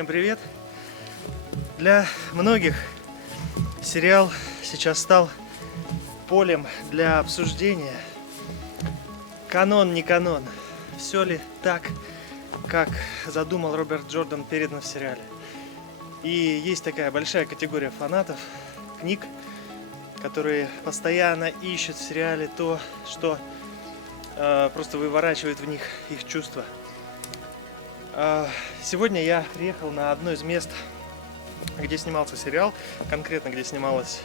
Всем привет! Для многих сериал сейчас стал полем для обсуждения. Канон, не канон. Все ли так, как задумал Роберт Джордан передано в сериале? И есть такая большая категория фанатов книг, которые постоянно ищут в сериале то, что просто выворачивает в них их чувства. Сегодня я приехал на одно из мест, где снимался сериал, конкретно где снималась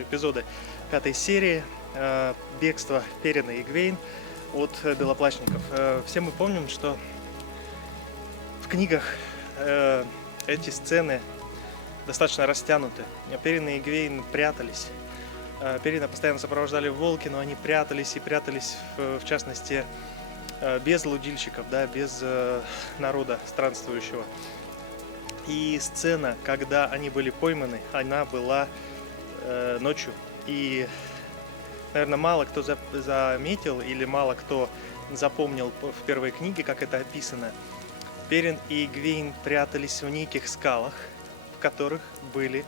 эпизоды 5 серии «Бегство Перина и Эгвейн» от белоплащников. Все мы помним, что в книгах эти сцены достаточно растянуты. Перин и Эгвейн прятались. Перина постоянно сопровождали волки, но они прятались и прятались, в частности, без лудильщиков, да, без народа странствующего. И сцена, когда они были пойманы, она была ночью. И, наверное, мало кто заметил или мало кто запомнил в первой книге, как это описано. Перин и Эгвейн прятались в неких скалах, в которых были,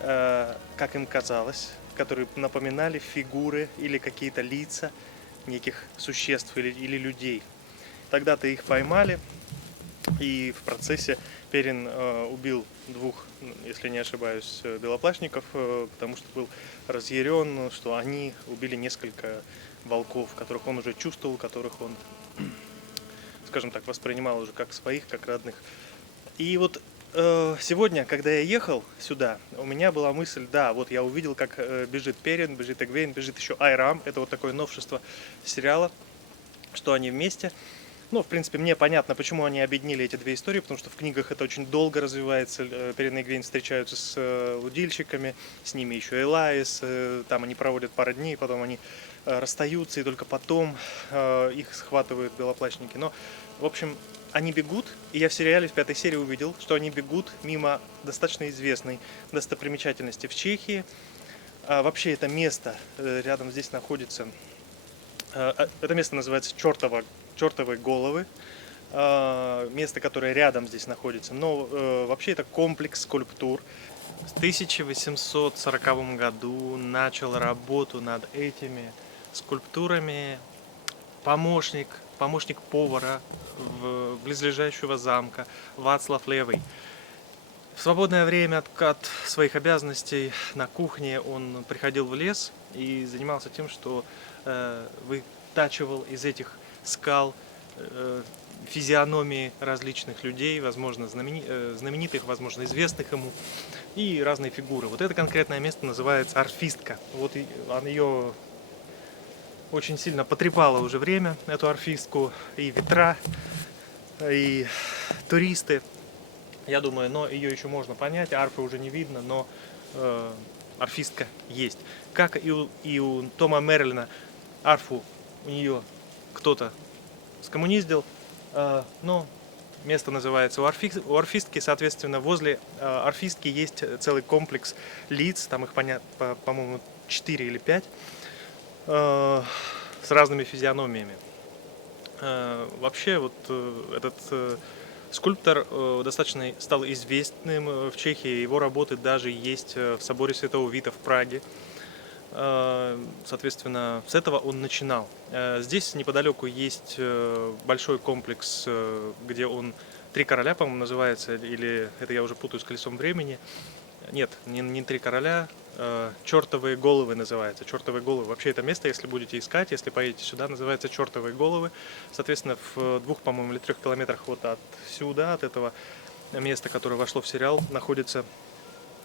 как им казалось, которые напоминали фигуры или какие-то лица неких существ или людей. Тогда-то их поймали, и в процессе Перин убил двух, если не ошибаюсь, белоплащников, потому что был разъярен, что они убили несколько волков, которых он уже чувствовал, которых он, скажем так, воспринимал уже как своих, как родных. И вот сегодня, когда я ехал сюда, у меня была мысль, да, вот я увидел, как бежит Перин, бежит Эгвейн, бежит еще Айрам. Это вот такое новшество сериала, что они вместе. Ну, в принципе, мне понятно, почему они объединили эти две истории, потому что в книгах это очень долго развивается. Перин и Эгвейн встречаются с лудильщиками, с ними еще Элайс, там они проводят пару дней, потом они расстаются, и только потом их схватывают белоплащники. Но, в общем, они бегут, и я в сериале в 5 серии увидел, что они бегут мимо достаточно известной достопримечательности в Чехии. Вообще это место рядом здесь находится, это место называется Чертовы головы, место, которое рядом здесь находится. Но вообще это комплекс скульптур. В 1840 году начал работу над этими скульптурами помощник повара близлежащего замка Вацлав Левый. В свободное время от своих обязанностей на кухне он приходил в лес и занимался тем, что вытачивал из этих скал физиономии различных людей, возможно, знаменитых, возможно, известных ему, и разные фигуры. Вот это конкретное место называется Орфистка. Вот ее очень сильно потрепало уже время, эту орфистку, и ветра, и туристы. Я думаю, но ее еще можно понять, арфы уже не видно, но орфистка есть. Как и у Тома Мерлина, арфу у нее кто-то скоммуниздил, но место называется у орфистки, соответственно, возле орфистки есть целый комплекс лиц, там их, по-моему, 4 или 5, с разными физиономиями. Вообще, вот этот скульптор достаточно стал известным в Чехии. Его работы даже есть в соборе Святого Вита в Праге. Соответственно, с этого он начинал. Здесь неподалеку есть большой комплекс, где он «Три короля», по-моему, называется, или это я уже путаю с «Колесом времени». Нет, не «Три короля», «Чертовые головы» называется. «Чертовые головы». Вообще это место, если будете искать, если поедете сюда, называется «Чертовые головы». Соответственно, в 2, по-моему, или 3 километрах вот отсюда, от этого места, которое вошло в сериал, находятся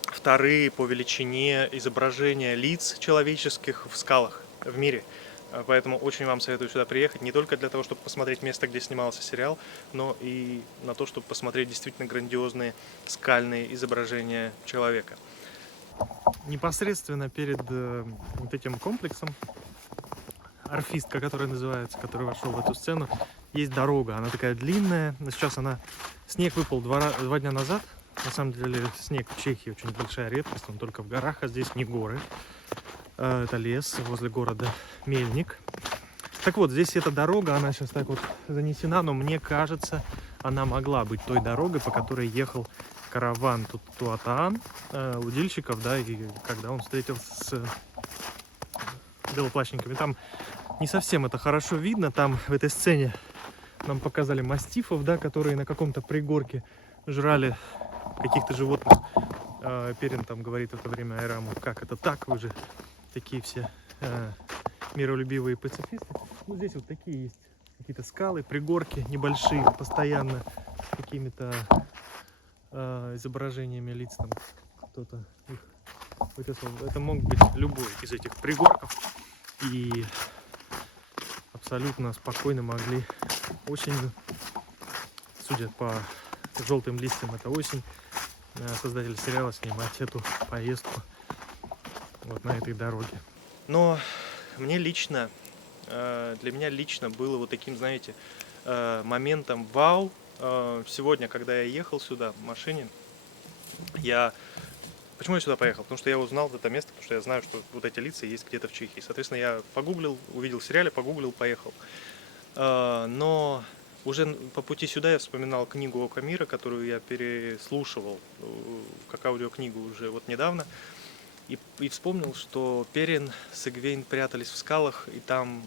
вторые по величине изображения лиц человеческих в скалах в мире. Поэтому очень вам советую сюда приехать, не только для того, чтобы посмотреть место, где снимался сериал, но и на то, чтобы посмотреть действительно грандиозные скальные изображения человека. Непосредственно перед вот этим комплексом, орфистка, которая называется, который вошел в эту сцену, есть дорога. Она такая длинная. Сейчас снег выпал 2 дня назад. На самом деле снег в Чехии очень большая редкость, он только в горах, а здесь не горы. Это лес возле города Мельник. Так вот, здесь эта дорога, она сейчас так вот занесена, но мне кажется, она могла быть той дорогой, по которой ехал караван Туатаан, удильщиков, да, и когда он встретился с белоплащниками. Там не совсем это хорошо видно, там в этой сцене нам показали мастифов, да, которые на каком-то пригорке жрали каких-то животных. Перин там говорит в это время Айраму: как это так, вы же такие все миролюбивые пацифисты. Ну, здесь вот такие есть какие-то скалы, пригорки небольшие, постоянно какими-то изображениями лиц, там кто-то их вытесал. Это мог быть любой из этих пригорков, и абсолютно спокойно могли осенью, судя по желтым листьям, это осень, создатели сериала снимать эту поездку вот на этой дороге. Но мне лично, для меня лично было вот таким, знаете, моментом вау. Сегодня, когда я ехал сюда в машине, Почему я сюда поехал? Потому что я узнал это место, потому что я знаю, что вот эти лица есть где-то в Чехии. Соответственно, я погуглил, увидел в сериале, погуглил, поехал. Но уже по пути сюда я вспоминал книгу Око мира, которую я переслушивал как аудиокнигу уже вот недавно. И вспомнил, что Перин с Эгвейн прятались в скалах, и там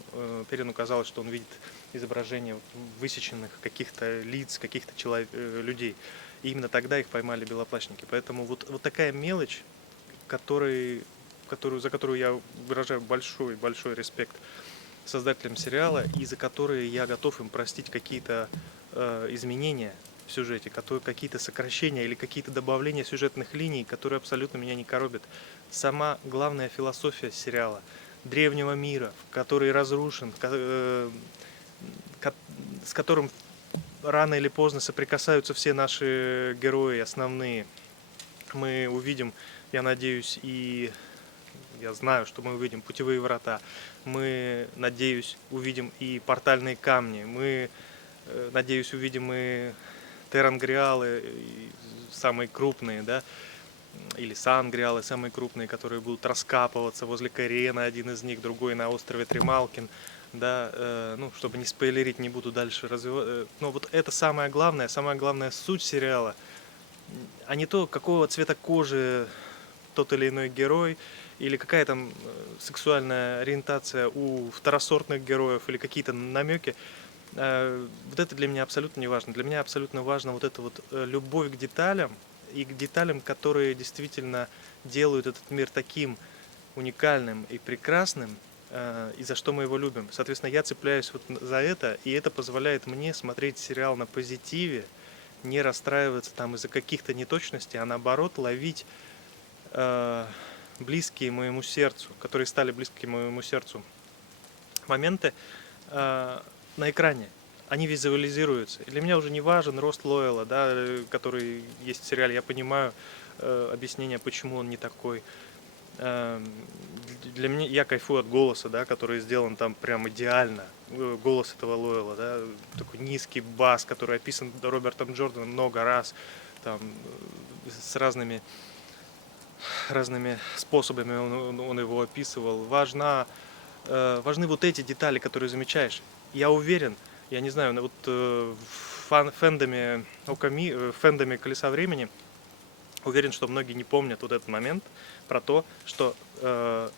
Перину казалось, что он видит изображения высеченных каких-то лиц, каких-то людей. И именно тогда их поймали белоплащники. Поэтому вот такая мелочь, за которую я выражаю большой респект создателям сериала, и за которые я готов им простить какие-то изменения в сюжете, какие-то сокращения или какие-то добавления сюжетных линий, которые абсолютно меня не коробят. Сама главная философия сериала древнего мира, который разрушен, с которым рано или поздно соприкасаются все наши герои основные. Мы увидим, я надеюсь, и я знаю, что мы увидим путевые врата. Мы, надеюсь, увидим и портальные камни. Мы, надеюсь, увидим и терангриалы, самые крупные, да, или сангриалы, самые крупные, которые будут раскапываться возле Кориена, один из них, другой на острове Трималкин. Да, ну, чтобы не спойлерить, не буду дальше развивать. Но вот это самая главная суть сериала, а не то, какого цвета кожи тот или иной герой, или какая там сексуальная ориентация у второсортных героев, или какие-то намеки. Вот это для меня абсолютно не важно. Для меня абсолютно важна вот эта вот любовь к деталям, и к деталям, которые действительно делают этот мир таким уникальным и прекрасным, и за что мы его любим. Соответственно, я цепляюсь вот за это, и это позволяет мне смотреть сериал на позитиве, не расстраиваться там из-за каких-то неточностей, а наоборот ловить близкие моему сердцу, которые стали близкими моему сердцу моменты на экране. Они визуализируются. И для меня уже не важен рост Лоэла, да, который есть в сериале. Я понимаю объяснение, почему он не такой. Для меня, я кайфую от голоса, да, который сделан там прям идеально. Голос этого Лоэла, да, такой низкий бас, который описан Робертом Джорданом много раз, там, с разными способами он его описывал. Важны вот эти детали, которые замечаешь. Я уверен, я не знаю, вот в фэндоме «Колеса времени» уверен, что многие не помнят вот этот момент про то, что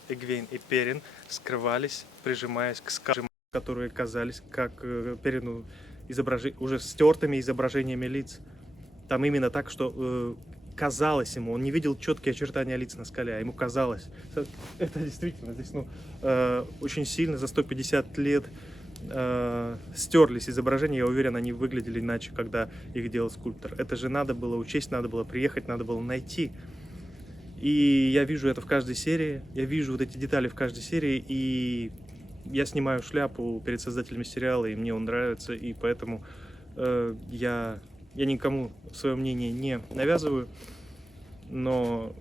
Эгвейн и Перин скрывались, прижимаясь к скалам, которые казались как Перину уже стертыми изображениями лиц. Там именно так, что казалось ему, он не видел четкие очертания лиц на скале, а ему казалось. Это действительно здесь очень сильно за 150 лет стерлись изображения, я уверен, они выглядели иначе, когда их делал скульптор. Это же надо было учесть, надо было приехать, надо было найти. И я вижу это в каждой серии, я вижу вот эти детали в каждой серии, и я снимаю шляпу перед создателями сериала, и мне он нравится, и поэтому я никому свое мнение не навязываю, но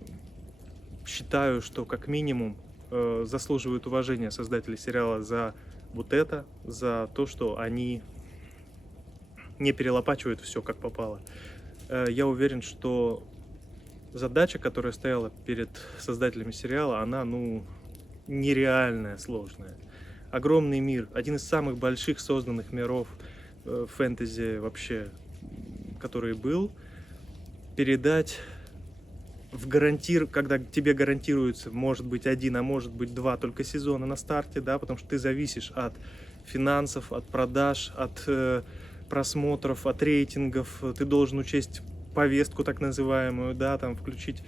считаю, что как минимум заслуживают уважения создатели сериала за вот это, за то, что они не перелопачивают все как попало. Я уверен, что задача, которая стояла перед создателями сериала, она, нереальная, сложная. Огромный мир, один из самых больших созданных миров фэнтези вообще который был, передать когда тебе гарантируется, может быть, 1, а может быть 2 только сезона на старте, да, потому что ты зависишь от финансов, от продаж, от просмотров, от рейтингов, ты должен учесть повестку так называемую, да, там включить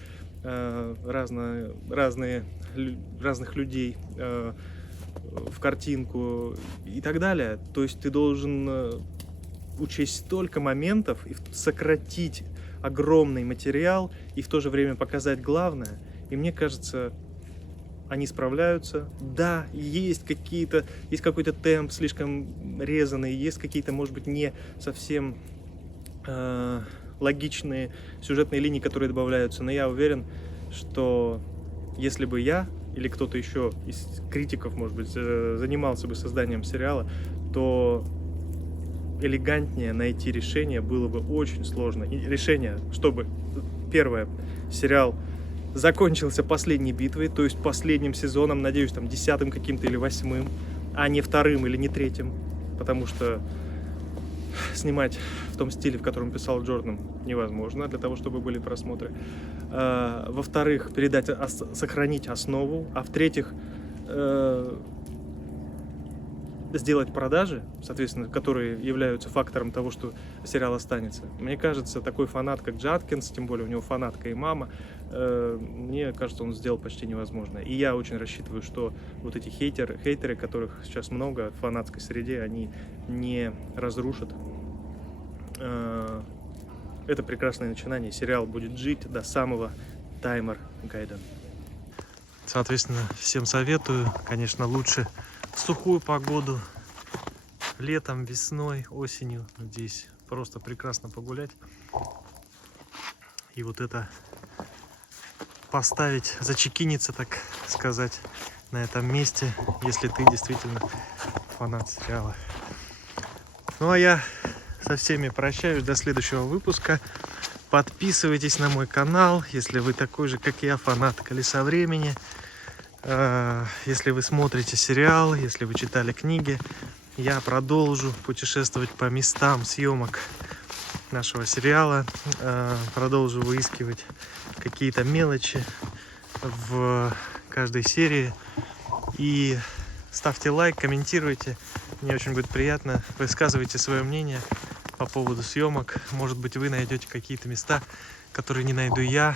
разных людей в картинку и так далее. То есть ты должен учесть столько моментов и сократить огромный материал и в то же время показать главное. И мне кажется, они справляются. Да, есть какой-то темп слишком резанный, есть какие-то, может быть, не совсем логичные сюжетные линии, которые добавляются, но я уверен, что если бы я или кто-то еще из критиков, может быть, занимался бы созданием сериала, то элегантнее найти решение было бы очень сложно. И решение, чтобы, первое, сериал закончился последней битвой, то есть последним сезоном, надеюсь, там 10-м каким-то или 8-м, а не 2-м или не 3-м, потому что снимать в том стиле, в котором писал Джордан, невозможно для того, чтобы были просмотры. Во-вторых, сохранить основу, а в-третьих, сделать продажи, соответственно, которые являются фактором того, что сериал останется. Мне кажется, такой фанат, как Джаткинс, тем более у него фанатка и мама, мне кажется, он сделал почти невозможно. И я очень рассчитываю, что вот эти хейтеры, которых сейчас много в фанатской среде, они не разрушат это прекрасное начинание. Сериал будет жить до самого Таймер Гайден. Соответственно, всем советую, конечно, лучше в сухую погоду, летом, весной, осенью. Здесь просто прекрасно погулять. И вот это поставить, зачекиниться, так сказать, на этом месте, если ты действительно фанат сериала. Ну а я со всеми прощаюсь до следующего выпуска. Подписывайтесь на мой канал, если вы такой же, как я, фанат «Колеса времени». Если вы смотрите сериал, если вы читали книги, я продолжу путешествовать по местам съемок нашего сериала, продолжу выискивать какие-то мелочи в каждой серии. И ставьте лайк, комментируйте, мне очень будет приятно. Высказывайте свое мнение по поводу съемок. Может быть, вы найдете какие-то места, которые не найду я,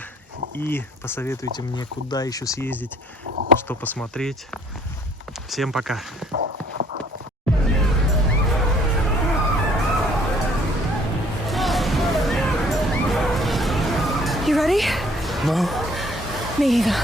и посоветуйте мне, куда еще съездить, что посмотреть. Всем пока! You ready? No. Me either.